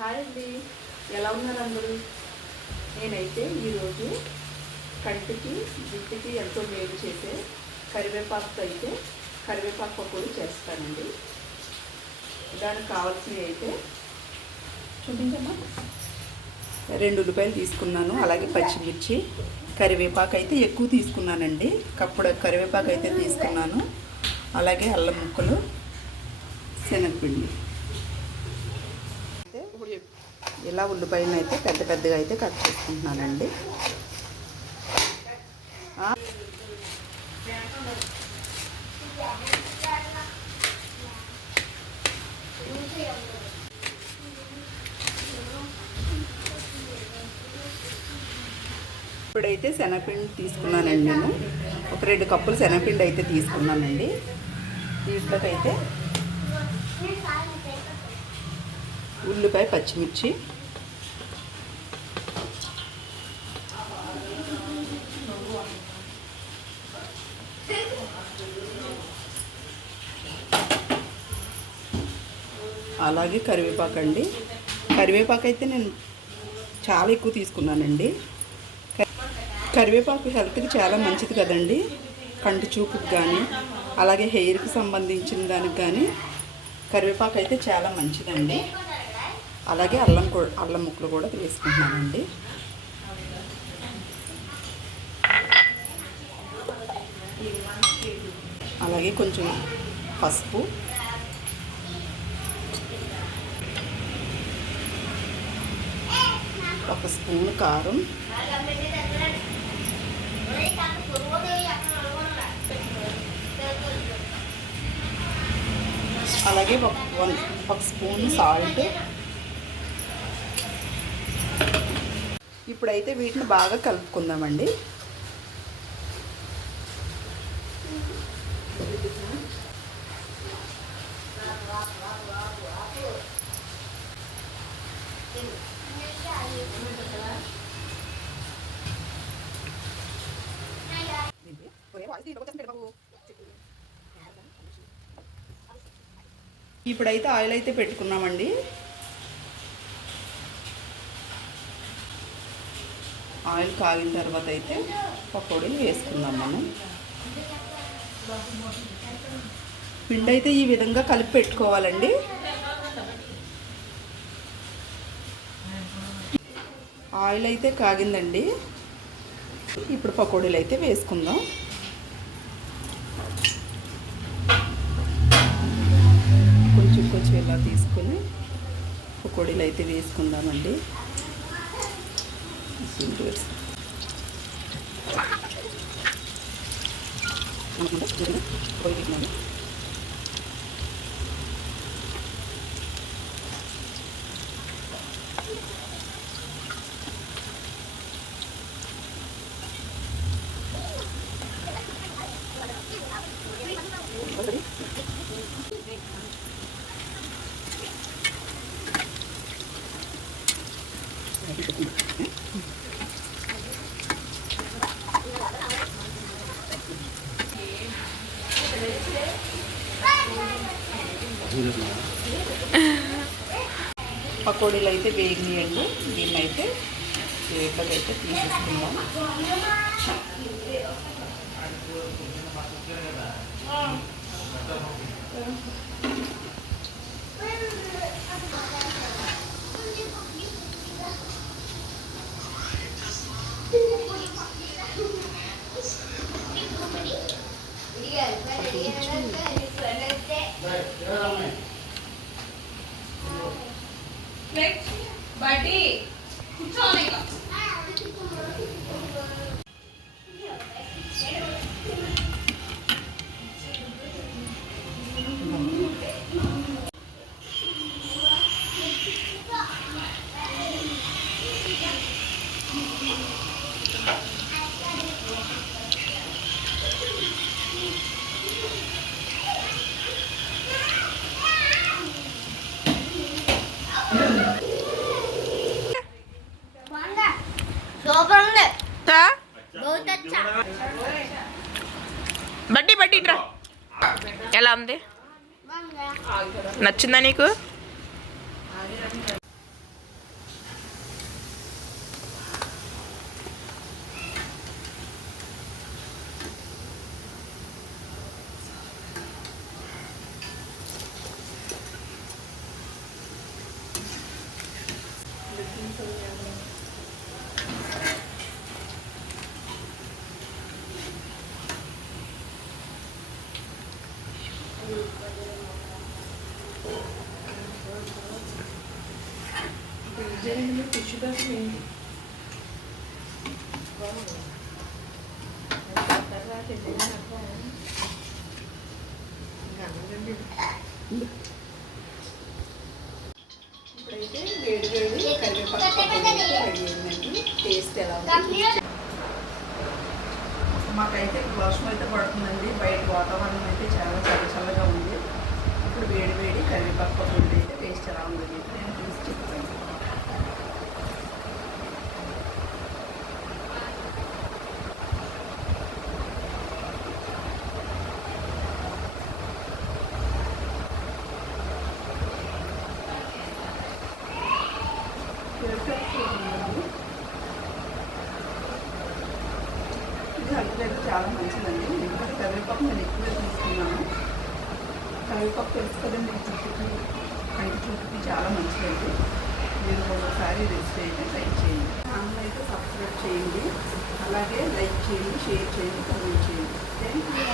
Hi అండి, ఎలా ఉన్నారు అందరూ? నేనైతే ఈరోజు కంటికి జుట్టుకి ఎంతో మేలు చేసే కరివేపాకుతో అయితే కరివేపాకు పకోడీ చేస్తానండి. దానికి కావాల్సినవి అయితే చూపించమ్మా. 2 ఉల్లిపాయలు తీసుకున్నాను, అలాగే పచ్చిమిర్చి, కరివేపాకు అయితే ఎక్కువ తీసుకున్నానండి. కప్పుడు కరివేపాకు అయితే తీసుకున్నాను, అలాగే అల్లం ముక్కలు, శనగపిండి. ఇలా ఉల్లిపాయలను అయితే పెద్ద పెద్దగా అయితే కట్ చేసుకుంటున్నానండి. ఇప్పుడైతే శనగపిండి తీసుకున్నానండి. నేను ఒక 2 కప్పులు శనగపిండి అయితే తీసుకున్నానండి. దీంట్లోకైతే ఉల్లిపాయ, పచ్చిమిర్చి, అలాగే కరివేపాకు అండి. కరివేపాకు అయితే నేను చాలా ఎక్కువ తీసుకున్నానండి. కరివేపాకు హెల్త్కి చాలా మంచిది కదండి. కంటి చూపుకి కానీ, అలాగే హెయిర్కి సంబంధించిన దానికి కానీ కరివేపాకు అయితే చాలా మంచిదండి. అలాగే అల్లం ముక్కలు కూడా వేసుకుంటున్నానండి. అలాగే కొంచెం పసుపు, ఒక స్పూన్ కారం, అలాగే ఒక స్పూన్ సాల్ట్. ఇప్పుడైతే వీటిని బాగా కలుపుకుందామండి. ఇప్పుడైతే ఆయిల్ అయితే పెట్టుకున్నామండి. ఆయిల్ కాగిన తర్వాత అయితే పకోడీలు వేసుకుందాం. మనం పిండి అయితే ఈ విధంగా కలిపి పెట్టుకోవాలండి. ఆయిల్ అయితే కాగిందండి. ఇప్పుడు పకోడీలు అయితే వేసుకుందాం. కొంచెం కొంచెం ఇలా తీసుకొని పకోడీలు అయితే వేసుకుందామండి. పకోడీలు అయితే వేగినాయండి. దీన్ని అయితే ప్లేట్లోకి అయితే తీసేసుకుందాం. బట్టి కూర్చోవాలి. బడ్డీ బడ్డీ ఇట్రా. ఎలా ఉంది? నచ్చిందా నీకు? టిష్యూ పేపర్ ఏంటి ఇప్పుడైతే వేడి వేడి కరివేపాకు పకోడీ అయితే రెడీ అయిందండి. టేస్ట్ ఎలా ఉంది మాకైతే వర్షం అయితే పడుతుందండి. బయట వాతావరణం అయితే చాలా చల్లగా ఉంది. ఇప్పుడు వేడి వేడి కరివేపాకు పకోడీ అయితే టేస్ట్ ఎలా ఉంది నేను చూసి చెప్తాను. ఇది హెల్త్ అయితే చాలా మంచిదండి. ఎందుకంటే కరివేపాకు నేను ఎక్కువగా తీసుకున్నాను. కరివేపాకు తెలుసు కదండి, జుట్టుకి కంటి చూపుకి చాలా మంచిదండి. మీరు ఒకసారి రెసిపీ అయితే ట్రై చేయండి. ఛానల్ అయితే సబ్స్క్రైబ్ చేయండి, అలాగే లైక్ చేయండి, షేర్ చేయండి, కామెంట్ చేయండి. Thank you.